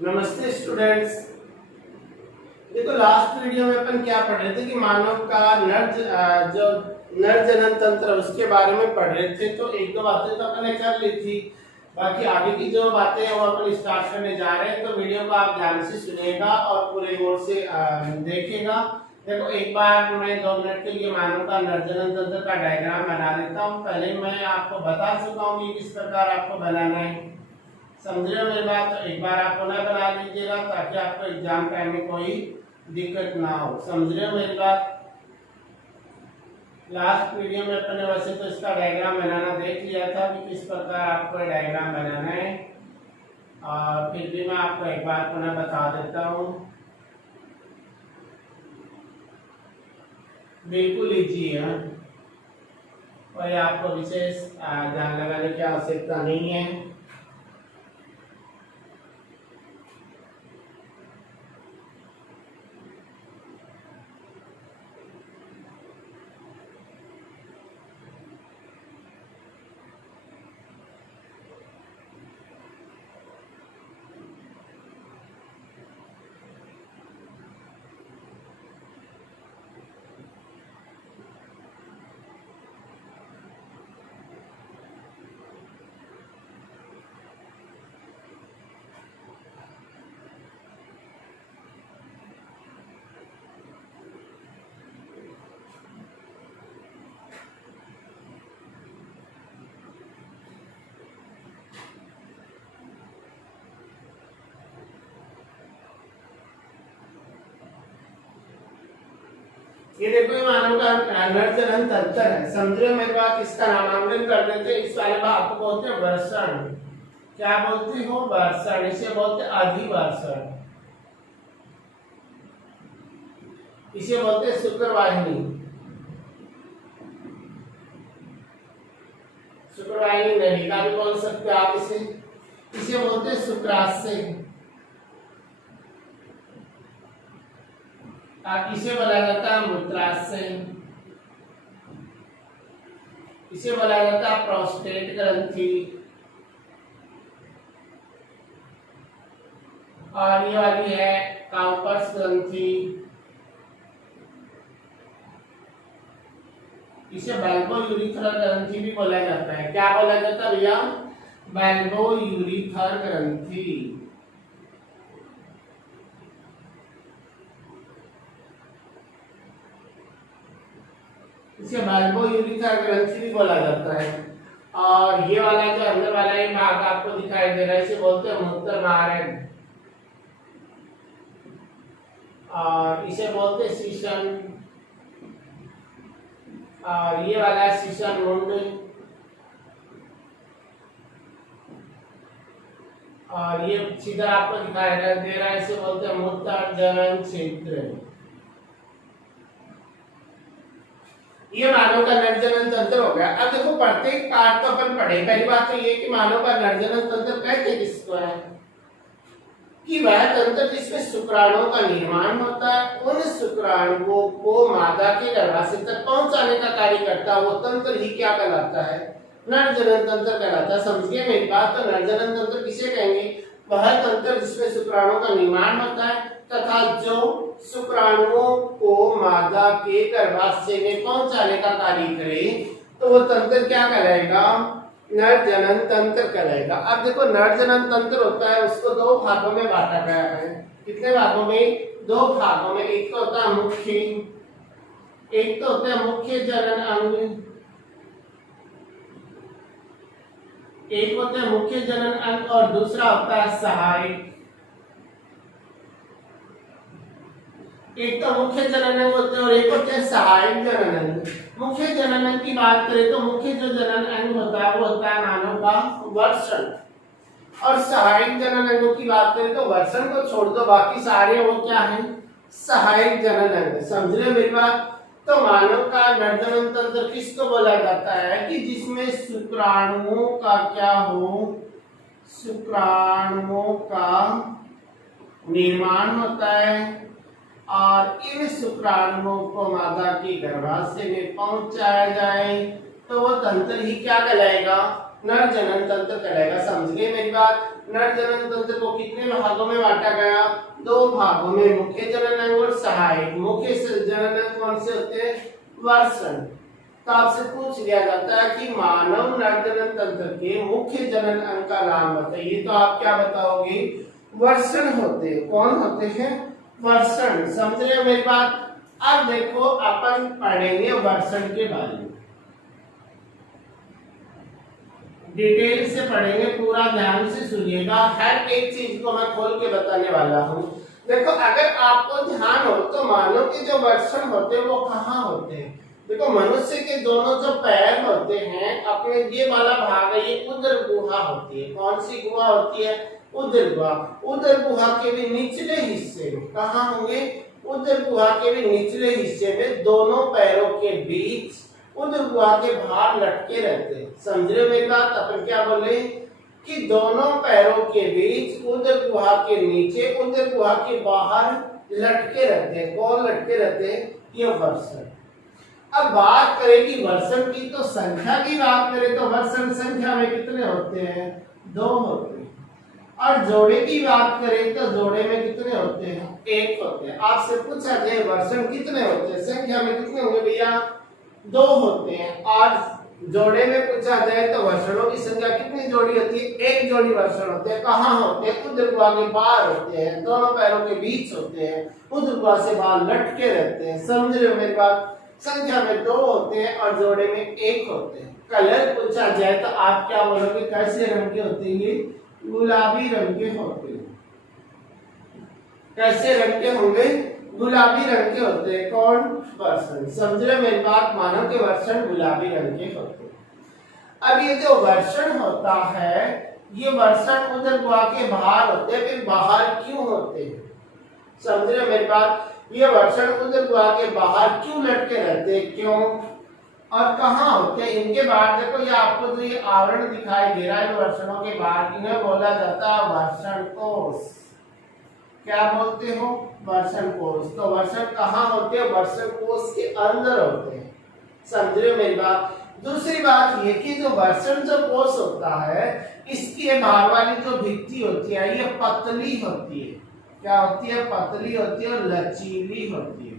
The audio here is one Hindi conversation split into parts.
नमस्ते स्टूडेंट्स। देखो लास्ट वीडियो में अपन क्या पढ़ रहे थे कि मानव का जो नर जनन तंत्र उसके बारे में पढ़ रहे थे। तो एक दो बातें तो अपन ने कर ली थी, बाकी आगे की जो बातें हैं वो अपन स्टार्ट करने जा रहे हैं। तो वीडियो को आप ध्यान से सुनिएगा और पूरे गौर से देखिएगा। देखो एक बार मैं 2 मिनट के लिए मानव का नर जनन तंत्र का डायग्राम बना देता हूँ। पहले मैं आपको बता चुका हूँ कि किस प्रकार आपको बनाना है। समझ रहे हो मेरी बात? तो एक बार आप पुनः बना लीजिएगा ताकि आपको एग्जाम टाइम में कोई दिक्कत ना हो। समझ रहे हो मेरी बात? लास्ट वीडियो में अपने वैसे तो इसका डायग्राम बनाना देख लिया था कि किस प्रकार आपको डायग्राम बनाना है, और फिर भी मैं आपको एक बार पुनः बता देता हूँ। बिल्कुल इजी है, कोई आपको विशेष ध्यान लगाने की आवश्यकता नहीं है। ये देखो ये मानव का नर जनन तंत्र है। समझ रहे हो मेरी बात? इसका नामांकन कर देते हैं। इस वाले भाग को बोलते हैं वर्षण। क्या बोलते हो? वर्षण। इसे बोलते हैं अधिवर्षण, इसे बोलते हैं शुक्रवाहिनी। शुक्रवाहिनी नलिका भी बोल सकते हो आप इसे बोलते हैं शुक्राशय। इसे बोला जाता है मूत्राशय, इसे बोला जाता है प्रोस्टेट ग्रंथि, और ये वाली है काउपर्स ग्रंथि। इसे बल्बो-यूरिथ्रल ग्रंथि भी बोला जाता है। क्या बोला जाता है भैया? बल्बो-यूरिथ्रल ग्रंथि। इसे बल्बो-यूरिथ्रल ग्रंथि भी बोला जाता है। और ये वाला जो अंदर वाला ये भाग आपको दिखाई दे रहा है इसे बोलते हैं मूत्र मार्ग, और इसे बोलते हैं शीशन, और ये वाला शीशन मुंड, और ये सीधा आपको दिखाई दे रहा है इसे बोलते हैं मूत्र जनन क्षेत्र। ये मानव का नर जनन तंत्र हो गया। अब देखो प्रत्येक पार्ट तो अपन पढ़े। पहली बात तो ये कि मानव का नर जनन तंत्र कहते किसको है? कि वह तंत्र जिसमें शुक्राणुओं का निर्माण होता है, उन शुक्राणुओं को मादा के गर्भाशय तक पहुंचाने का कार्य करता है, वो तंत्र ही क्या कहलाता है? नर जनन तंत्र कहलाता है। समझिए मेरी बात? तो नर जनन तंत्र किसे कहेंगे? वह तंत्र जिसमें शुक्राणुओं का निर्माण होता है तथा जो शुक्राणुओं को मादा के गर्भाशय में पहुंचाने का कार्य करे, तो वो तंत्र क्या कहलाएगा? नर जनन तंत्र कहलाएगा। अब देखो नर जनन तंत्र होता है, उसको 2 भागों में बांटा गया है। कितने भागों में? 2 भागों में। एक तो होता है मुख्य, एक तो होता है मुख्य जनन अंग, एक होता है मुख्य जनन अंग और दूसरा होता है सहायक। एक तो मुख्य जनन अंग होते हैं और एक होते हैं सहायक जनन अंग। मुख्य जनन अंग की बात करें तो मुख्य जो जनन अंग होता है वो होता है मानव का वर्षण, और सहायक जनन अंगों की बात करें तो वर्षण को छोड़ दो, बाकी सारे वो क्या है? सहायक जनन अंग। समझ रहे हो मेरी बात? तो मानव का नर जनन तंत्र किसको बोला जाता है? कि जिसमें शुक्राणुओं का क्या हो? शुक्राणुओं का निर्माण होता है, और इन शुक्राणुओं को मादा के गर्भाशय में पहुंचाया जाए, तो वो तंत्र ही क्या कहलाएगा? नर जनन तंत्र कहलाएगा। समझ गए मेरी बात? नर जनन तंत्र को कितने भागों में बांटा गया? 2 भागों में, मुख्य जनन अंग और सहायक। मुख्य जनन अंग कौन से होते हैं? वर्षण। तो आपसे पूछ लिया जाता है कि मानव नर जनन तंत्र के मुख्य जनन अंग का नाम बताइए, तो आप क्या बताओगे? वर्षण होते हैं। कौन होते हैं? वर्षण। समझ रहे हो मेरी बात? अब देखो अपन पढ़ेंगे वर्षण के बारे में, डिटेल से पढ़ेंगे, पूरा ध्यान से सुनिएगा, हर एक चीज को मैं खोल के बताने वाला हूँ। देखो अगर आपको ध्यान हो तो मानव के जो वर्षण होते हैं वो कहाँ होते हैं? देखो मनुष्य के दोनों जो पैर होते हैं, अपने ये वाला भाग है, ये उदर गुहा होती है। कौन सी गुहा होती है? उदर गुहा। उदर गुहा के भी निचले हिस्से में कहाँ होंगे? उदर गुहा के भी निचले हिस्से में दोनों पैरों के बीच उदर गुहा के बाहर लटके रहते हैं। समझ रहे हो मेरी बात? अपन क्या बोले कि दोनों पैरों के बीच उदर गुहा के नीचे उदर गुहा के बाहर लटके रहते हैं। कौन लटके रहते हैं? ये वर्षण। अब बात करें कि वर्षण की, तो संख्या की बात करें तो वर्षण संख्या में कितने होते हैं? 2 होते हैं। और जोड़े की बात करें तो जोड़े में कितने होते हैं? 1 होते हैं। आपसे पूछा जाए वर्षण कितने होते हैं, संख्या में कितने होंगे भैया? 2 होते हैं। और जोड़े में पूछा जाए तो वर्षणों की संख्या कितनी जोड़ी होती है? 1 जोड़ी वर्षण होते हैं। कहाँ होते हैं? उदर गुहा के बाहर होते हैं, दोनों पैरों के बीच होते हैं, उदर गुहा से बाहर लटके रहते हैं। समझ रहे हो मेरी बात? संख्या में 2 होते हैं और जोड़े में 1 होते हैं। कलर पूछा जाए तो आप क्या बोलोगे? कैसे रंग के होते हैं? गुलाबी रंग के होते हैं। कैसे रंग के होंगे? गुलाबी रंग के होते हैं। कौन? वर्षण। समझ रहे मेरी बात? मानव के वर्षण गुलाबी रंग के होते हैं। अब ये जो वर्षण होता है, ये वर्षण उदर गुहा के बाहर होते हैं। फिर बाहर क्यों होते हैं? समझ रहे मेरी बात? ये वर्षण उदर गुहा के बाहर क्यों लटके रहते हैं? क्यों और कहाँ होते हैं? इनके बाहर देखो, ये आपको जो ये आवरण दिखाई दे रहा है वर्षणों के बाहर, इन्हें बोला जाता है वर्षण कोश। क्या बोलते हो? वर्षण कोश। तो वर्षण कहाँ होते हैं? वर्षण कोश के अंदर होते हैं। समझ रहे हो मेरी बात? दूसरी बात ये कि जो वर्षण जो कोश होता है, इसके बाहर वाली जो भित्ति होती है ये पतली होती है। क्या होती है? पतली होती है और लचीली होती है।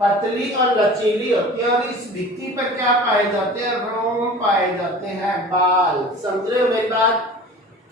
पतली और लचीली होती है। और इस भित्ति पर क्या पाए जाते हैं? रोम पाए जाते हैं, बाल। समझ रहे हो मेरी बात?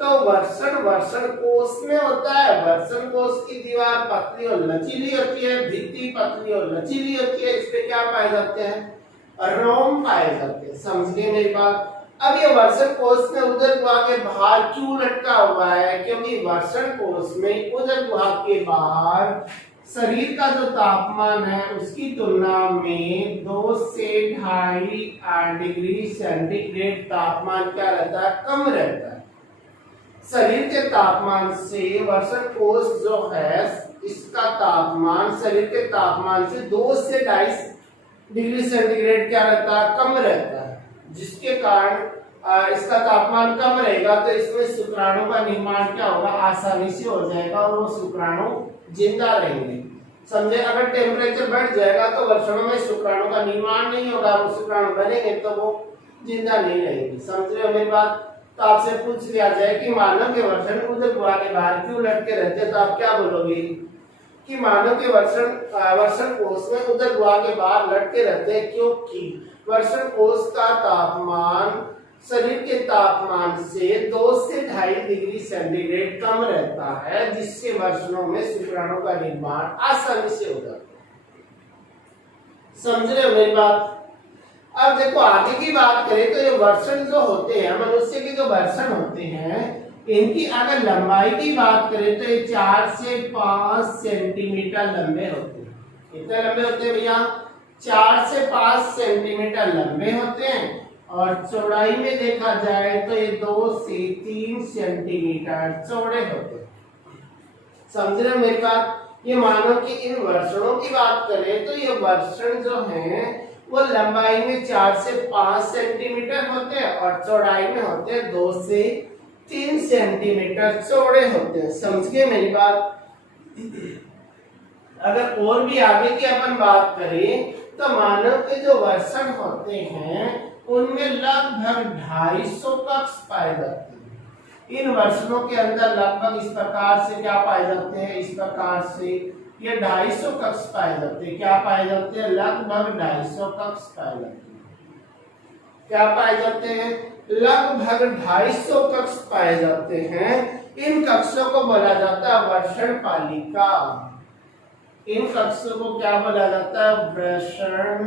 तो वर्षण वर्षण कोश में होता है। वर्षण कोश की दीवार पतली और लचीली होती है, भित्ति पतली और लचीली होती है। इस पे क्या पाए जाते हैं? रोम पाए जाते हैं। समझ गए मेरी बात? अब ये वर्षण कोश में उदर गुहा के बाहर क्यों लटका हुआ है? क्योंकि वर्षण कोश में उदर गुहा के बाहर शरीर का जो तापमान है उसकी तुलना में 2 से 2.5 डिग्री सेंटीग्रेड तापमान क्या रहता है? कम रहता है। शरीर के तापमान से वर्षण कोश जो है इसका तापमान शरीर के तापमान से 2 से 2.5 डिग्री सेंटीग्रेड क्या रहता है? कम रहता है। जिसके कारण इसका तापमान कम रहेगा तो इसमें शुक्राणु का निर्माण क्या होगा? आसानी से हो जाएगा और वो शुक्राणु जिंदा रहेंगे। समझे? अगर टेम्परेचर बढ़ जाएगा तो वर्षणों में शुक्राणु का निर्माण नहीं होगा, वो शुक्राणु बनेंगे तो वो जिंदा नहीं रहेंगे। समझ रहे हो मेरी बात? तो आपसे पूछ लिया जाए कि मानव के वर्षण उदर गुहा के बाहर क्यों लटके रहते हैं, तो आप क्या बोलोगे कि मानव के वर्षण कोश में उदर गुहा के बाहर लटके रहते हैं? क्योंकि वर्षण कोश का तापमान शरीर के तापमान से 2 से 2.5 डिग्री सेंटीग्रेड कम रहता है, जिससे वर्षणों में शुक्राणु का निर्माण आसानी से हो जाता है। समझ रहे हो मेरी बात? अब देखो आगे की बात करें तो ये वर्षण जो होते हैं, मनुष्य के जो वर्षण होते हैं, इनकी अगर लंबाई की बात करें तो ये 4 से 5 सेंटीमीटर लंबे होते हैं। कितने लंबे होते हैं भैया? 4 से 5 सेंटीमीटर लंबे होते हैं। और चौड़ाई में देखा जाए तो ये 2 से 3 सेंटीमीटर चौड़े होते हैं। समझ रहे हो मेरी बात? ये मानव की इन वर्षणों की बात करें तो ये वर्षण जो हैं वो लंबाई में 4 से 5 सेंटीमीटर होते हैं और चौड़ाई में होते हैं 2 से 3 सेंटीमीटर चौड़े होते हैं। समझ गए मेरी बात? अगर और भी आगे की अपन बात करें तो मानव के जो वर्षण होते हैं उनमें लगभग 250 कक्ष पाए जाते हैं। इन वर्षणों के अंदर लगभग इस प्रकार से क्या पाए जाते हैं, इस प्रकार से ये 250 कक्ष पाए जाते हैं। क्या पाए जाते हैं, लगभग 250 कक्ष पाए जाते हैं। क्या पाए जाते हैं, लगभग 250 कक्ष पाए जाते हैं। इन कक्षों को बोला जाता है वर्षण पालिका। इन कक्षों को क्या बोला जाता है, वर्षण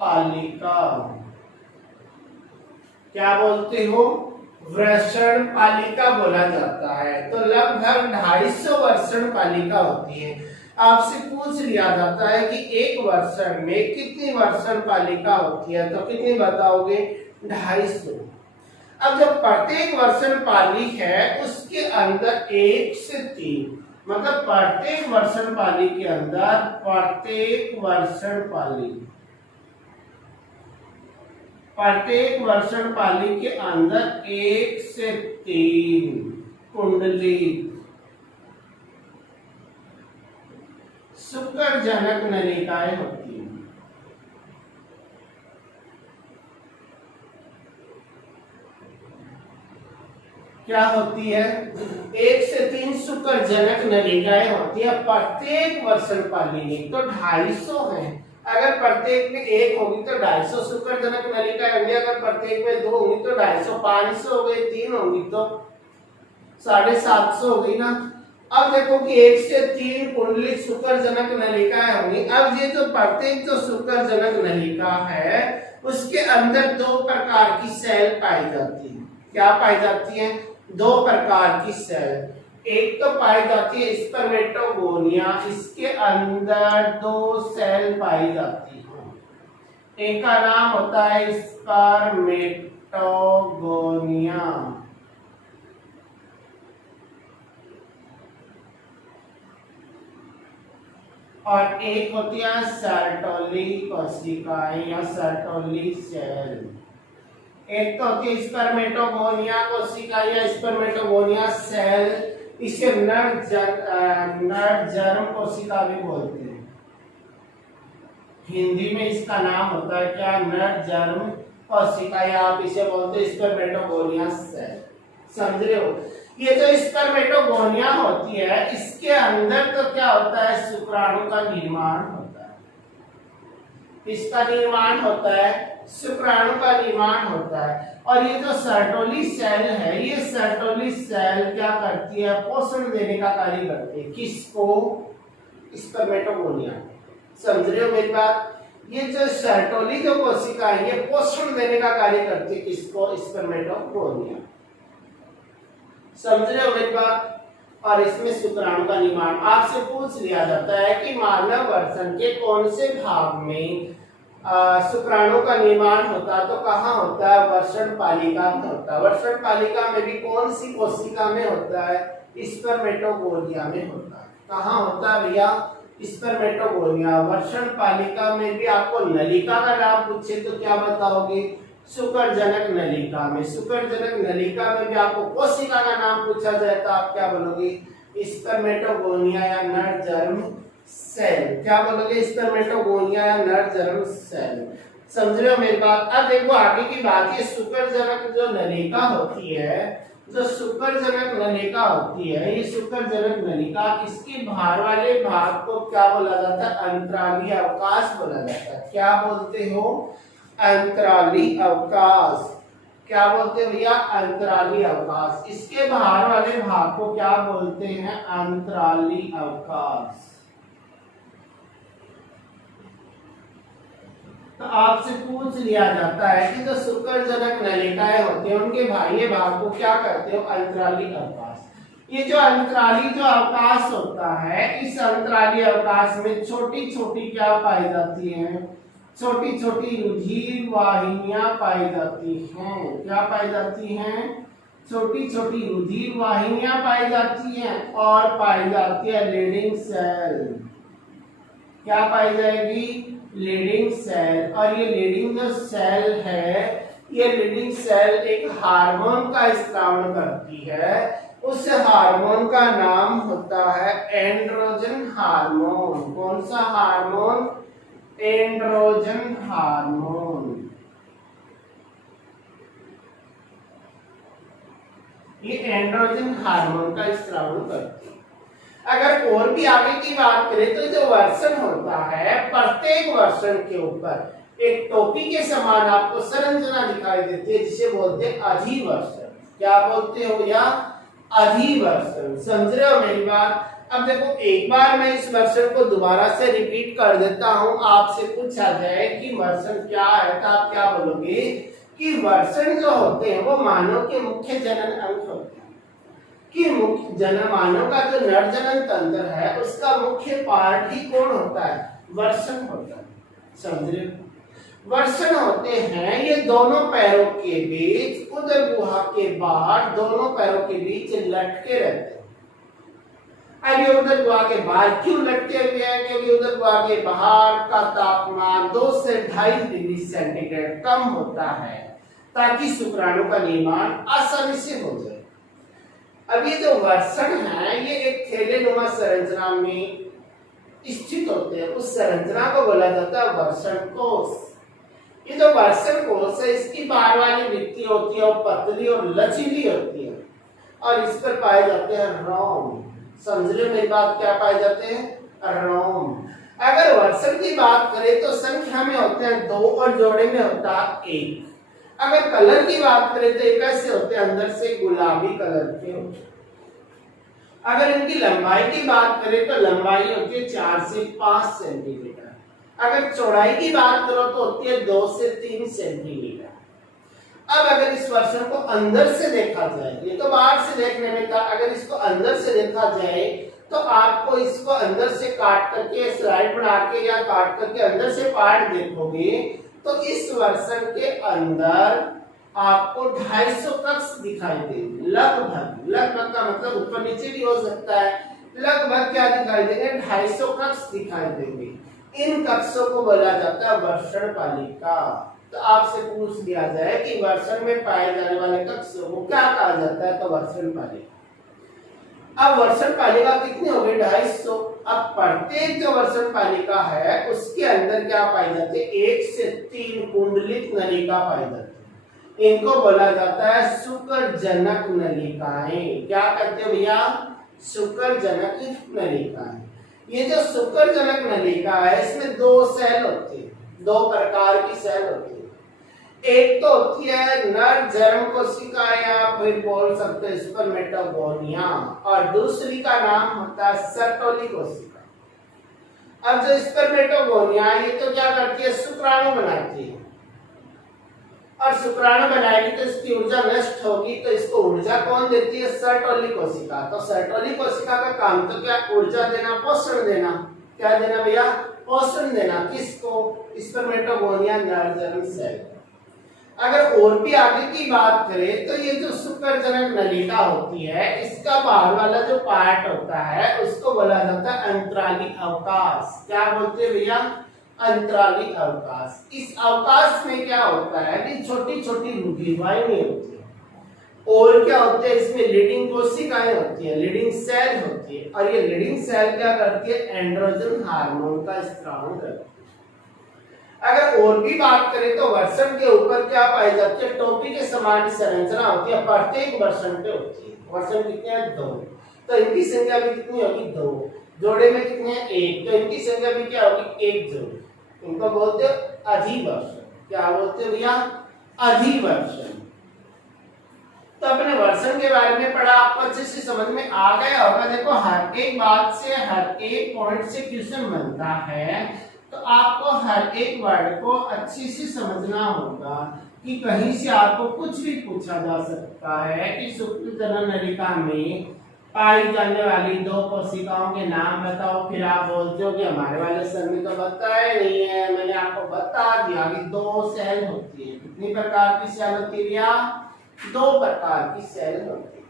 पालिका। क्या बोलते हो, वर्षण पालिका बोला जाता है। तो लगभग 250 वर्षण पालिका होती है। आपसे पूछ लिया जाता है कि एक वर्षण में कितनी वर्षण पालिका होती है, तो कितनी बताओगे, 250। अब जब प्रत्येक वर्षण पालिक है उसके अंदर 1 से 3, मतलब प्रत्येक वर्षण पाली के अंदर, प्रत्येक वर्षण पाली के अंदर 1 से 3 कुंडली शुक्रजनक नलिकाएं होती हैं। क्या होती है, 1 से 3 शुक्रजनक नलिकाएं होती है प्रत्येक वर्षण पाली में। तो 250 है, अगर प्रत्येक में 1 होगी तो 250 शुक्रजनक नलिकाएं होंगी। अगर प्रत्येक में 2 होंगी तो 250, 500 हो गई, 3 होंगी तो 750 हो गई ना। अब देखो कि 1 से 3 कुंडली शुक्रजनक नलिकाएं होंगी। अब ये जो प्रत्येक जो शुक्रजनक नलिका है उसके अंदर 2 प्रकार की सेल पाई जाती है। क्या पाई जाती है, 2 प्रकार की सेल। एक तो पाई जाती है स्पर्मेटोगोनिया, इसके अंदर 2 सेल पाई जाती है। एक का नाम होता है स्पर्मेटोगोनिया और एक होती है सर्टोली कोशिकाएं या सर्टोली सेल। एक तो होती है स्पर्मेटोगोनिया कोशिका या स्पर्मेटोगोनिया सेल, इसे नर जर्म कोशिका भी बोलते हैं। हिंदी में इसका नाम होता है क्या, नर जर्म कोशिका, या आप इसे बोलते हैं स्पर्मेटोगोनिया सेल। समझ रहे हो, ये जो स्पर्मेटोगोनिया होती है इसके अंदर तो क्या होता है, शुक्राणु का निर्माण होता है। इसका निर्माण होता है, शुक्राणु का निर्माण होता है। और ये जो सर्टोली सेल है, ये सर्टोली सेल क्या करती है, पोषण देने का कार्य करती है। किसको, स्पर्मेटोगोनिया। समझ रहे हो मेरी बात, ये जो सर्टोली जो कोशिका है ये पोषण देने का कार्य करती है। किसको, स्पर्मेटोगोनिया। समझ रहे हो मेरी बात। और इसमें शुक्राणु का निर्माण। आपसे पूछ लिया जाता है कि मानव वर्षण के कौन से भाग में शुक्राणु का निर्माण होता है, तो कहाँ होता है, वर्षण पालिका में होता है। वर्षण पालिका में भी कौन सी कोशिका में होता है, स्पर्मेटोगोनिया में होता है। कहाँ होता है भैया, स्पर्मेटोगोनिया। वर्षण पालिका में भी आपको नलिका का नाम पूछे तो क्या बताओगे, शुक्रजनक नलिका में। शुक्रजनक नलिका में भी आपको कोशिका का नाम पूछा जाए तो आप क्या बोलोगे, स्पर्मेटोगोनिया या नर जर्म सेल। क्या बोलोगे, स्पर्मेटोगोनिया या नर जर्म सेल। समझ रहे हो मेरी बात। अब देखो आगे की बात, ये शुक्रजनक जो नलिका होती है, जो शुक्रजनक नलिका होती है, ये शुक्रजनक नलिका, इसके बाहर वाले भाग को क्या बोला जाता है, अंतराली अवकाश बोला जाता है। क्या बोलते हो, अंतराली अवकाश। क्या बोलते हैं भैया, अंतराली अवकाश। इसके बाहर वाले भाग को क्या बोलते हैं, अंतराली अवकाश। तो आपसे पूछ लिया जाता है कि जो शुक्रजनक नलिकाएं होती हैं उनके बाह्य भाग को क्या करते हो, अंतराली अवकाश। ये जो अंतराली जो अवकाश होता है, इस अंतराली अवकाश में छोटी छोटी क्या पाई जाती हैं, छोटी छोटी रुधिर वाहिनियां पाई जाती हैं। क्या पाई जाती हैं, छोटी छोटी रुधिर वाहिनियां पाई जाती हैं। और पाई जाती है लीडिंग सेल। क्या पाई जाएगी, लीडिंग सेल। और ये लीडिंग जो सेल है, ये लीडिंग सेल एक हार्मोन का स्राव करती है। उस हार्मोन का नाम होता है एंड्रोजन हार्मोन। कौन सा हार्मोन, एंड्रोजन हार्मोन, ये एंड्रोजन हार्मोन का स्राव करती है। अगर और भी आगे की बात करें तो जो वर्षण होता है, प्रत्येक वर्षण के ऊपर एक टोपी के समान आपको संरचना दिखाई देती है, जिसे बोलते हैं अधिवर्षण। क्या बोलते हो या अधिवर्षण। समझ रहे हो मेरी बात? अब देखो, एक बार मैं इस वर्षण को दोबारा से रिपीट कर देता हूं। आपसे पूछा जाए कि वर्षण क्या है, तो आप क्या बोलोगे कि वर्षण जो होते हैं वो मानव के मुख्य जनन अंग होते हैं। कि मुख्य जनन, मानव का जो नर जनन तंत्र है उसका मुख्य पार्ट ही कौन होता है? वर्षण होता है। समझ रहे हो? वर्षण होते हैं ये दोनों पैरों के बीच, उदर गुहा के बाहर दोनों पैरों के बीच लटके रहते हैं। अब ये उदर गुहा के बाहर क्यों लटके हुए हैं? क्योंकि उदर गुहा के बाहर का तापमान 2 से 2.5 डिग्री सेंटीग्रेड कम होता है, ताकि शुक्राणु का निर्माण आसानी से हो जाए। अब ये जो वर्षण है ये एक थैलेनुमा संरचना में स्थित होते हैं। उस संरचना को बोला जाता है वर्षण कोश। ये जो वर्षण कोश है, इसकी बाहर वाली भित्ति होती है वो पतली और लचीली होती है, और इस पर पाए जाते हैं रोम। समझ रहे मेरी बात? क्या पाए जाते हैं? रोम। अगर वर्षण की बात करें तो संख्या में होते हैं 2 और जोड़े में होता है 1। अगर कलर की बात करें तो कैसे होते हैं? अंदर से गुलाबी कलर के होते हैं। अगर इनकी लंबाई की बात करें तो लंबाई होती है 4 से 5 सेंटीमीटर। अगर चौड़ाई की बात करो तो होती है 2 से 3 सेंटीमीटर। अब अगर इस वर्षण को अंदर से देखा जाए, ये तो बाहर से देखने में था, अगर इसको अंदर से देखा जाए तो आपको इसको अंदर से काट करके स्लाइड बना के या काट करके अंदर से पार्ट देखोगे तो इस वर्षण के अंदर आपको 250 कक्ष दिखाई देंगे। लगभग, लगभग का मतलब ऊपर नीचे भी हो सकता है। लगभग क्या दिखाई देंगे? 250 कक्ष दिखाई देंगे। इन कक्षों को बोला जाता है वर्षण पालिका। तो आपसे पूछ लिया जाए कि वर्षण में पाए जाने वाले कक्षों को क्या कहा जाता है, तो वर्षण पालिका। अब वर्षण पालिका कितनी हो गई? 250। अब प्रत्येक जो वर्षण पालिका है उसके अंदर क्या पाई जाती है? 1 से 3 कुंडलित नलिका पाई जाती है। इनको बोला जाता है शुक्रजनक नलिकाएं। क्या कहते हैं भैया? शुक्रजनक नलिकाएं। ये जो शुक्रजनक नलिका है इसमें 2 सेल होते हैं, 2 प्रकार की सेल होती है। एक तो होती है नर जर्म कोशिका या फिर बोल सकते हैं स्पर्मेटोगोनिया, और दूसरी का नाम होता है सर्टोली कोशिका। अब जो स्पर्मेटोगोनिया ये तो क्या करती है? शुक्राणु बनाती है, और शुक्राणु बनाएगी तो इसकी ऊर्जा नष्ट होगी, तो इसको ऊर्जा कौन देती है? सर्टोली कोशिका। तो सर्टोली कोशिका का काम तो क्या? ऊर्जा देना, पोषण देना। क्या देना भैया? पोषण देना। किसको? स्पर्मेटोगोनिया नरजर्म सेल। अगर और भी आगे की बात करें तो ये जो शुक्रजनक नलिका होती है इसका बाहर वाला जो पार्ट होता है उसको बोला जाता है अंतराली अवकाश। क्या बोलते हैं भैया? अंतराली अवकाश। इस अवकाश में क्या होता है कि छोटी छोटी रुधिरवाहिनी होती है, और क्या होते हैं इसमें? लीडिंग कोशिकाएं होती है, लीडिंग सेल होती है, और ये लीडिंग सेल क्या करती है? एंड्रोजन हार्मोन का स्त्राव करती है। अगर और भी बात करें तो वर्षण के ऊपर क्या पाई जाती है? टोपी के समान संरचना होती है, प्रत्येक वर्षण पे होती है। वर्षण कितने हैं? 2। तो इनकी संख्या भी कितनी होगी? 2। जोड़े में कितने हैं? 1। तो इनकी संख्या भी क्या होगी? 1 जोड़े। इनको बोलते हैं अधिवर्षण। क्या बोलते हैं भैया? अधिवर्षण। तो अपने वर्षण के बारे में पढ़ा, आपको अच्छे से समझ में आ गया होगा। देखो, हर एक बात से, हर एक पॉइंट से क्वेश्चन बनता है, तो आपको हर एक वर्ड को अच्छे से समझना होगा कि कहीं से आपको कुछ भी पूछा जा सकता है कि शुक्रजनन नलिका में पाई जाने वाली 2 कोशिकाओं के नाम बताओ। फिर आप बोलते हो कि हमारे वाले सर ने तो बताया नहीं है। मैंने आपको बता दिया कि 2 सेल होती है। कितनी प्रकार की सेल होती है भैया? 2 प्रकार की सेल होती है।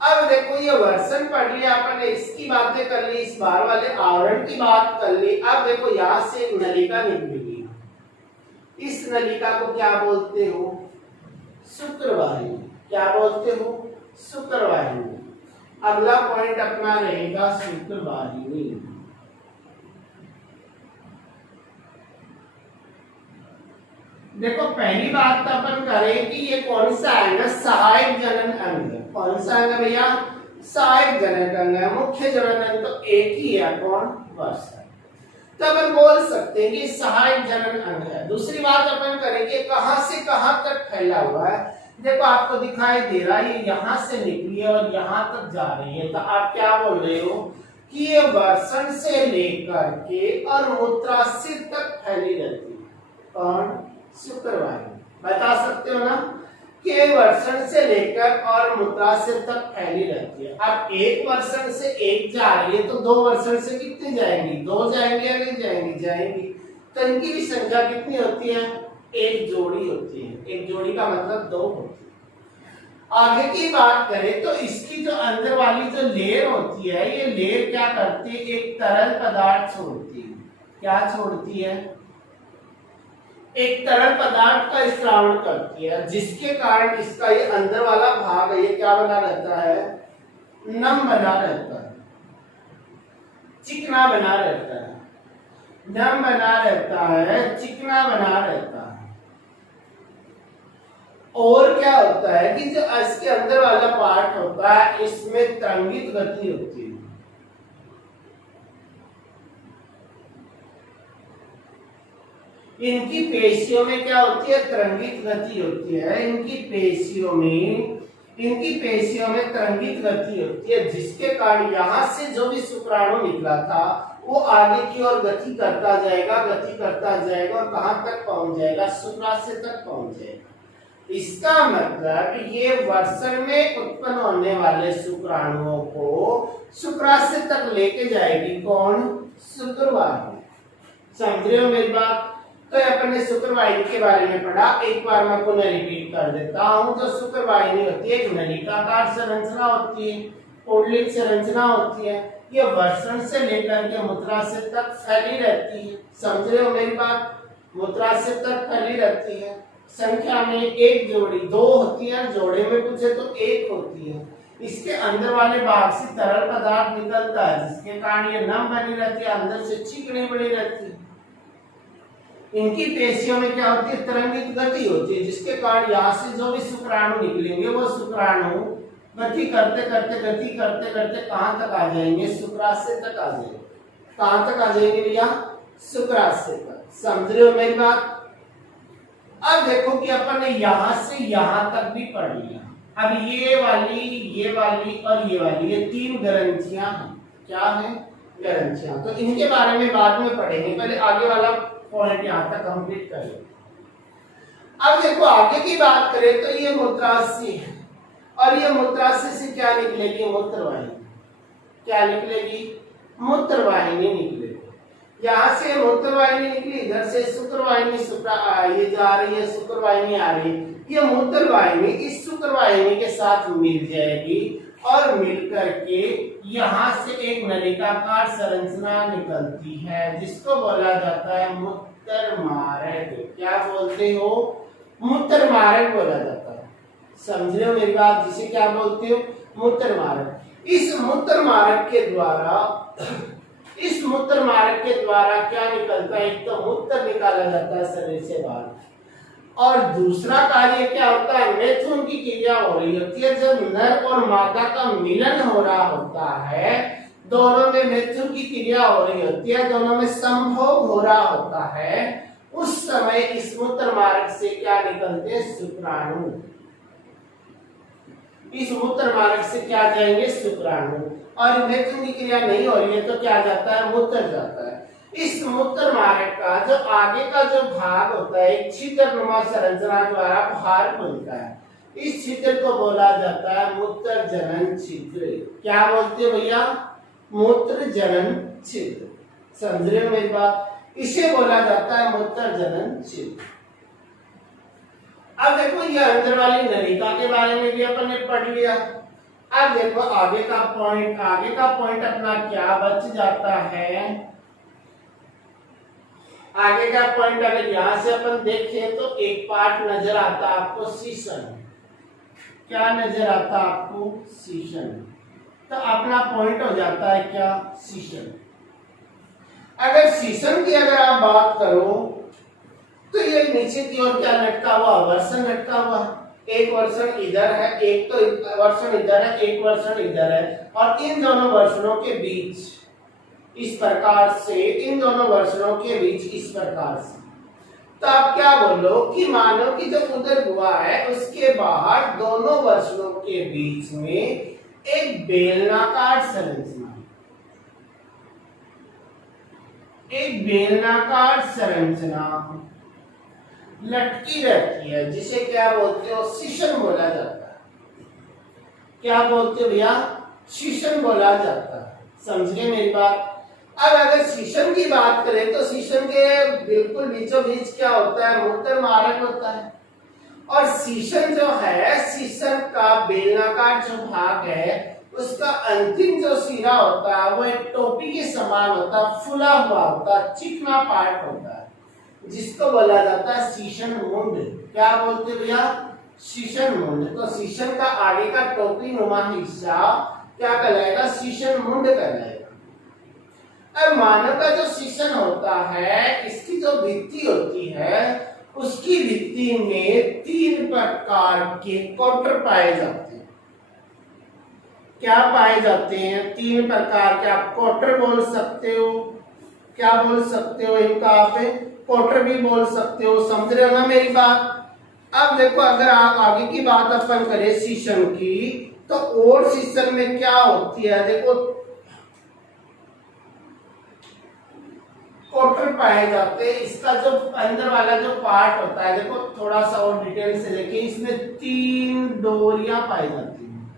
अब देखो, ये वर्षण पढ़ लिया आपने, इसकी बातें कर ली, इस बाहर वाले आवरण की बात कर ली। अब देखो, यहां से एक नलिका निकलेगी। इस नलिका को क्या बोलते हो? शुक्रवाहिनी। क्या बोलते हो? शुक्रवाहिनी। अगला पॉइंट अपना रहेगा शुक्रवाहिनी। देखो पहली बात तो अपन करें कि ये कौन सा है, सहायक जनन अंग। कौन सा अंग भैया, सहायक जनन अंग है। मुख्य जनन अंग तो एक ही है, कौन, वर्षा। तो अपन बोल सकते हैं कि सहायक जनन अंग है। दूसरी बात अपन करें कि कहां से कहां तक फैला हुआ है। देखो आपको दिखाई दे रहा है ये यहां से निकली है और यहां तक जा रही है, तो आप क्या बोल रहे हो कि ये वृषण से लेकर के और मूत्राशय तक फैली रहती है। कौन, शुक्रवाहिनी। बता सकते हो ना कि वृषण से लेकर और मूत्राशय तक फैली रहती है। अब एक वृषण से एक जा रही है तो दो वृषण से कितनी जाएंगी, दो जाएंगी या नहीं जाएंगी, जाएंगी। तो इनकी भी संख्या कितनी होती है, एक जोड़ी होती है। एक जोड़ी का मतलब दो होती है। आगे की बात करें तो इसकी जो अंदर वाली जो लेयर होती है, ये लेयर क्या करती है, एक तरल पदार्थ छोड़ती है। क्या छोड़ती है, एक तरल पदार्थ का स्रावण करती है, जिसके कारण इसका ये अंदर वाला भाग है ये क्या बना रहता है, नम बना रहता है, चिकना बना रहता है, नम बना रहता है, चिकना बना रहता है। और क्या होता है कि जो इसके अंदर वाला पार्ट होता है इसमें तरंगित गति होती है। इनकी पेशियों में क्या होती है, तरंगित गति होती है। इनकी पेशियों में तरंगित गति होती है, जिसके कारण यहाँ से जो भी शुक्राणु निकला था वो आगे की ओर गति करता जाएगा और कहां तक पहुंच जाएगा, शुक्राशय तक पहुंच जाएगा। इसका मतलब ये वृषण में उत्पन्न होने वाले शुक्राणुओं को शुक्राशय तक लेके जाएगी, कौन, शुक्रवाहिनी। समझ रहे हो मेरी बात। तो अपन ने शुक्रवाहिनी के बारे में पढ़ा, एक बार मैं पुनः रिपीट कर देता हूं। जो शुक्रवाहिनी होती है एक नलिकाकार संरचना होती है, पोटलिक संरचना होती है। ये वृषण से लेकर के मूत्राशय तक फैली रहती है। समझ रहे हो मेरी बात, मूत्राशय तक फैली रहती है। संख्या में एक जोड़ी, दो होती है, जोड़े में पूछे तो एक होती है। इसके अंदर वाले भाग से तरल पदार्थ निकलता है, जिसके कारण ये नम बनी रहती है, अंदर से चिकनी बनी रहती है। इनकी पेशियों में क्या होती है, तरंगित गति होती है, जिसके कारण यहाँ से जो भी शुक्राणु निकलेंगे वो शुक्राणु गति करते कहां तक आ जाएंगे, शुक्राशय तक आ जाएंगे। कहां तक आ जाएंगे भैया, शुक्राशय तक। समझ रहे हो मेरी बात। अब देखो कि अपन ने यहां से यहां तक भी पढ़ लिया। अब ये वाली और ये वाली, ये तीन ग्रंथियां हैं। क्या है, ग्रंथियां। तो इनके बारे में बाद में पढ़ेंगे, पहले आगे वाला पॉइंट यहां तक कंप्लीट करें। अब देखो आगे की बात करें तो ये मूत्राशय है और ये मूत्राशय से क्या निकलेगी, मूत्रवाहिनी। क्या निकलेगी, मूत्रवाहिनी निकलेगी। यहाँ से मूत्रवाहिनी निकली, इधर से शुक्रवाहिनी ये जा रही है, शुक्रवाहिनी आ रही है। ये मूत्रवाहिनी इस शुक्रवाहिनी के साथ मिल जाएगी और मिलकर के यहाँ से एक नलिकाकार संरचना निकलती है, जिसको बोला जाता है मूत्रमार्ग। क्या बोलते हो, मूत्रमार्ग बोला जाता है। समझ रहे हो मेरी बात, जिसे क्या बोलते हो, मूत्रमार्ग। इस मूत्रमार्ग के द्वारा क्या निकलता है, एक तो मूत्र निकाला जाता है शरीर से बाहर, और दूसरा कार्य क्या होता है, मैथुन की क्रिया हो रही होती है। जब नर और मादा का मिलन हो रहा होता है, दोनों में मैथुन की क्रिया हो रही होती है, दोनों में संभोग हो रहा होता है, उस समय इस मूत्रमार्ग से क्या निकलते हैं, शुक्राणु। इस मूत्रमार्ग से क्या जाएंगे, शुक्राणु। और मैथुन की क्रिया नहीं हो रही है तो क्या जाता है, मूत्र जाता है। इस मूत्रमार्ग का जो आगे का जो भाग होता है, एक छिद्रनुमा संरचना द्वारा बाहर खुलता है। इस छिद्र को बोला जाता है मूत्र जनन छिद्र। क्या बोलते हो भैया, मूत्र जनन छिद्र। समझ रहे हो मेरी बात, इसे बोला जाता है मूत्र जनन छिद्र। अब देखो ये अंदर वाली नलिका के बारे में भी अपन ने पढ़ लिया। अब देखो आगे का पॉइंट अपना क्या बच जाता है। आगे का पॉइंट अगर यहां से अपन देखें तो एक पार्ट नजर आता है आपको, शीशन। क्या नजर आता है आपको, शीशन। तो अपना पॉइंट हो जाता है क्या, शीशन। अगर शीशन की अगर आप बात करो तो ये नीचे की ओर क्या लटका हुआ, वर्षण लटका हुआ है। एक वर्षण इधर है, एक तो वर्षण इधर है, एक वर्षण इधर है, और इन दोनों वर्षणों के बीच इस प्रकार से, इन दोनों वर्षणों के बीच इस प्रकार से। तो आप क्या बोलो कि मानो कि जो उधर हुआ है उसके बाहर दोनों वर्षणों के बीच में एक बेलनाकार संरचना, एक बेलनाकार संरचना लटकी रहती है, जिसे क्या बोलते हो, शीशन बोला जाता है। क्या बोलते हो भैया, शीशन बोला जाता है। समझ गए मेरी बात। अब अगर शीशन की बात करें तो शीशन के बिल्कुल बीचों बीच क्या होता है, मूत्र मार्ग होता है। और शीशन जो है, शीशन का बेलनाकार जो भाग है उसका अंतिम जो सिरा होता है वो एक टोपी के समान होता है, फुला हुआ होता है, चिकना पार्ट होता है, जिसको बोला जाता है शीशन मुंड। क्या बोलते भैया, शीशन मुंड। तो शीशन का आगे का टोपी नुमा हिस्सा क्या कहलाएगा, शीशन मुंड कहलाएगा। अब मानव का जो शीशन होता है, इसकी जो भित्ति होती है, उसकी भित्ति में 3 प्रकार के कोटर पाए जाते हैं। क्या पाए जाते हैं, 3 प्रकार के। आप कोटर बोल सकते हो, क्या बोल सकते हो इनका, आप कोटर भी बोल सकते हो। समझ रहे हो ना मेरी बात। अब देखो, अगर आप आगे की बात अपन करें शीशन की, तो और शीशन में क्या होती है, देखो कोटर पाए जाते हैं। इसका जो अंदर वाला जो पार्ट होता है, देखो थोड़ा सा और डिटेल से देखिए, इसमें 3 डोरियां पाई जाती हैं।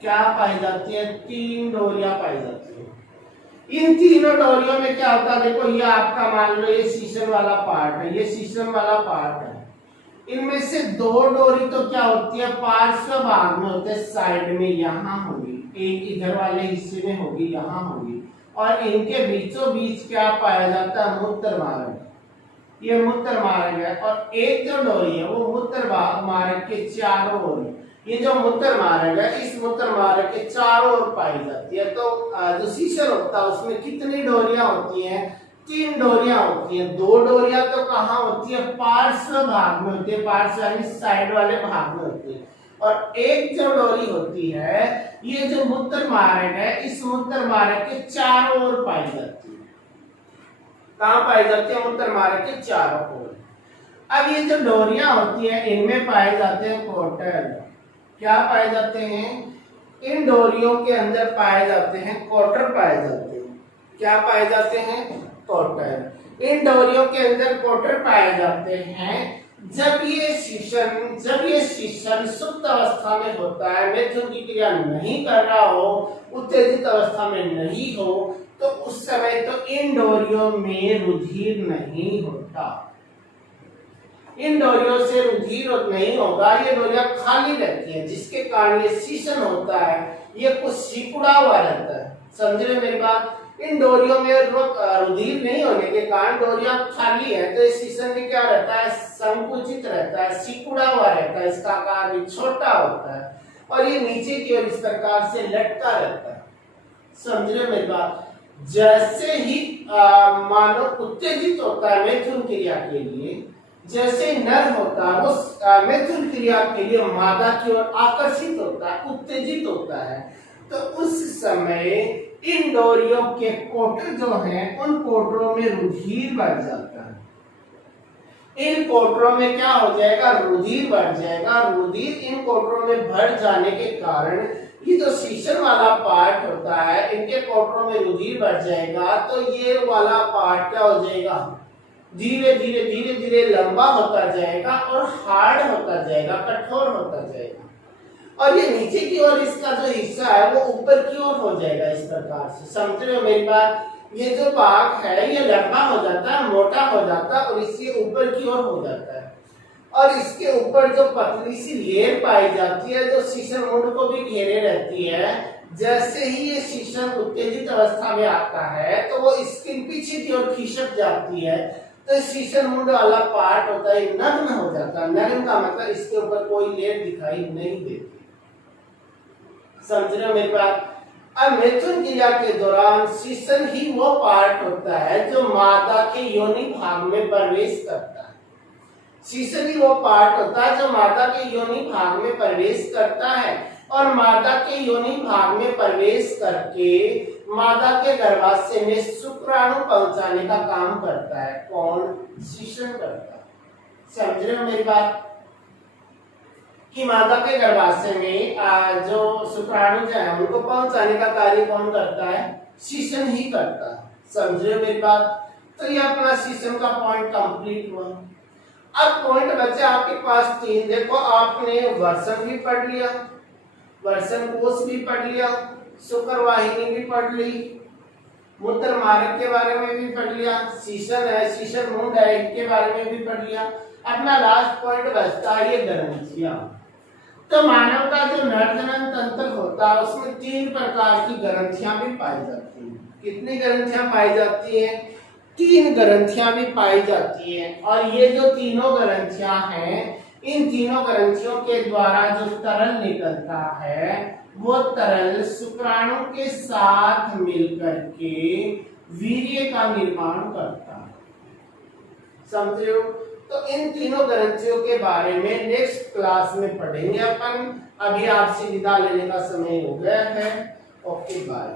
क्या पाई जाती है, 3 डोरियां पाई जाती है। इन तीनों डोरियों में क्या होता है, देखो ये आपका मान लो ये शीशन वाला पार्ट है, ये शीशन वाला पार्ट है। इनमें से 2 डोरी तो क्या होती है, पार्श्व भाग में होते हैं, साइड में यहाँ होगी, एक इधर वाले हिस्से में होगी, यहाँ होगी, और इनके बीचों बीच क्या पाया जाता है, मूत्र मार्ग। ये मूत्र मार्ग है। और एक जो डोरी है वो मूत्र मार्ग के चारों ओर, ये जो मूत्र मार्ग है, इस मूत्र मार्ग के चारों ओर पाई जाती है। तो जो शीशन होता है उसमें कितनी डोरियां होती हैं, 3 डोरियां होती हैं। 2 डोरियां तो कहाँ होती है, पार्श्व भाग में होती है, पार्श्व यानी साइड वाले भाग में होती है। और एक जो डोरी होती है, ये जो मूत्र मार्ग है, इस मूत्र मार्ग के चारों ओर पाई जाती है। कहाँ पाई जाती है, मूत्र मार्ग के चारों ओर। अब ये जो डोरियां होती है, इनमें पाए जाते हैं कोटर। क्या पाए जाते हैं, इन डोरियों के अंदर पाए जाते हैं कोटर पाए जाते हैं। क्या पाए जाते हैं, कोटर। इन डोरियों के अंदर कोटर पाए जाते हैं। जब ये शीशन सुप्त अवस्था में होता है, मैथुन की क्रिया नहीं कर रहा हो, उत्तेजित अवस्था में नहीं हो, तो उस समय तो इन डोरियों में रुधिर नहीं होता। इन डोरियों से रुधिर नहीं होगा, ये डोरियां खाली रहती हैं, जिसके कारण ये शीशन होता है, ये कुछ सिकुड़ा हुआ रहता है। समझ रहे मेरी बात। इन डोरियों में रुधिर नहीं होने के कारण डोरियां खाली है, तो इस शीशन में क्या रहता है, संकुचित रहता है, सिकुड़ा हुआ रहता है, इसका आकार भी छोटा होता है, और ये नीचे की ओर इस प्रकार से लटका रहता है। समझ रहे मेरी बात। जैसे ही मानव उत्तेजित होता है मैथुन क्रिया के लिए, जैसे नर होता है वो मैथुन क्रिया के लिए मादा की ओर आकर्षित होता है, उत्तेजित होता है, तो उस समय इन डोरियों के कोटर जो हैं, उन कोटरों में रुधिर बढ़ जाता है। इन कोटरों में क्या हो जाएगा, रुधिर बढ़ जाएगा। रुधिर इन कोटरों में भर जाने के कारण ये जो शीशन वाला पार्ट होता है, इनके कोटरों में रुधिर बढ़ जाएगा, तो ये वाला पार्ट क्या हो जाएगा, धीरे धीरे लंबा होता जाएगा और हार्ड होता जाएगा, कठोर होता जाएगा। और ये नीचे की ओर इसका जो हिस्सा है वो ऊपर की ओर हो जाएगा इस प्रकार से। समझ रहे हो मेरी बात। ये जो भाग है ये लंबा हो जाता है, मोटा हो जाता है, और इससे ऊपर की ओर हो जाता है। और इसके ऊपर जो पतली सी लेयर पाई जाती है, जो शीशन मुंड को भी घेरे रहती है, जैसे ही ये शीशन उत्तेजित अवस्था में आता है तो वो स्किन पीछे की ओर खिसक जाती है, तो शीशन मुंड वाला पार्ट होता है नग्न हो जाता है। नग्न का मतलब इसके ऊपर कोई लेयर दिखाई नहीं देती। समझ रहे हो मेरी बात। अब मिथुन क्रिया के दौरान शीशन ही वो पार्ट होता है जो मादा के योनि भाग में प्रवेश करता है। शीशन ही वो पार्ट होता है जो मादा के योनि भाग में प्रवेश करता है और मादा के योनि भाग में प्रवेश करके मादा के गर्भाशय में शुक्राणु पहुंचाने का काम करता है। कौन? शीशन करता है। समझ रहे हो मेरी बात? कि मादा के गर्भाशय में जो शुक्राणु जो है उनको पहुंचाने का कार्य कौन करता है? शीशन ही करता है। समझ रहे हो मेरी बात? तो ये अपना शीशन का पॉइंट कंप्लीट हुआ। अब पॉइंट बचे आपके पास 3। देखो, आपने वर्षण भी पढ़ लिया, वर्षण कोश भी पढ़ लिया, शुक्र वाहिनी भी पढ़ ली, मूत्र मार्ग के बारे में भी पढ़ लिया, शीशन है, शीशन मुंड है, इसके बारे में भी पढ़ लिया। अपना लास्ट पॉइंट बचता है ये ग्रंथियां। तो मानव का जो नरजनन तंत्र होता है उसमें 3 प्रकार की ग्रंथियां भी पाई जाती हैं। कितनी ग्रंथियां पाई जाती हैं? 3 ग्रंथियां भी पाई जाती हैं। और ये जो तीनों ग्रंथियां हैं, इन तीनों ग्रंथियों के द्वारा जो तरल निकलता है वो तरल शुक्राणु के साथ मिलकर के वीर्य का निर्माण करता है। समझ रहे हो? तो इन तीनों ग्रंथियों के बारे में नेक्स्ट क्लास में पढ़ेंगे अपन। अभी आपसे विदा लेने का समय हो गया है। Okay, bye.